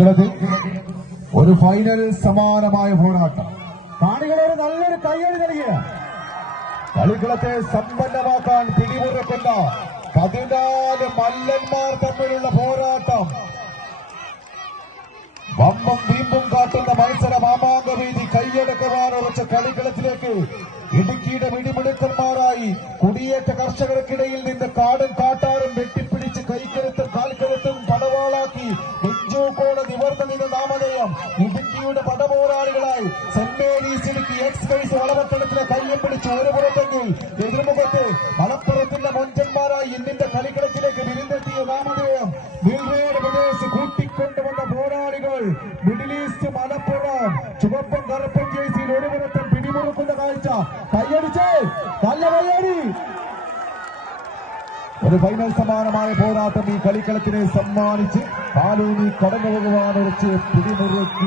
കളികളത്തിൽ ഒരു ഫൈനൽ സമാനമായ പോരാട്ടം. കാണികളെ നല്ലൊരു കയ്യടി നൽകിയ കളികളത്തെ സമ്പന്നമാക്കാൻ പിടിമുറുക്കുന്ന 14 മല്ലന്മാർ തമ്മിലുള്ള പോരാട്ടം. വമ്പം വീമ്പും കാട്ടുന്ന മത്സര മാമാങ്കവേദി കൈയടക്കുവാൻ ഉറച്ച കളികളത്തിലേക്ക് ഇടുക്കിയുടെ വെടിമിടുക്കന്മാരായി കുടിയേറ്റ കർഷകർക്കിടയിൽ നിന്ന് കാടും കാട്ടാറും വെട്ടിപ്പിടിച്ച് കൈക്കരുത്തും കാൽക്കരുത്തും പടവാളാക്കി നെഞ്ചൂക്കോട് നിവർന്നു നിന്ന നാമധേയം ഇടുക്കിയുടെ പടപോരാളികളായി സെന്റ് മേരീസ് ഇടുക്കി എക്സ്പ്രസ് വളവത്തടത്തിലെ കയ്യം പിടിച്ച് ഒരു പുറത്തെങ്കിൽ എതിർമുഖത്ത് മലപ്പുറത്തിന്റെ മൊഞ്ചന്മാരായി ഇന്നിന്റെ കളിക്കളത്തിലേക്ക് വിരുന്നെത്തിയ നാമധേയം മിൽവേഡ് പ്രദേശ് കൂട്ടിക്കൊണ്ടുവന്ന പോരാളികൾ മിഡിൽ ഈസ്റ്റ് മലപ്പുറം ചുവപ്പും കറുപ്പും ജേഴ്സിയിൽ ഒരു പുറത്തും പിടിമുറുക്കുന്ന കാഴ്ച. കയ്യടിച്ച് നല്ല കയ്യടി. ഒരു ഫൈനൽ സമാനമായ പോരാട്ടം ഈ കളിക്കളത്തിനെ സമ്മാനിച്ച് കാലൂനി കടന്നു പോകുവാൻ ഉറച്ച് പിടിമുറുക്കി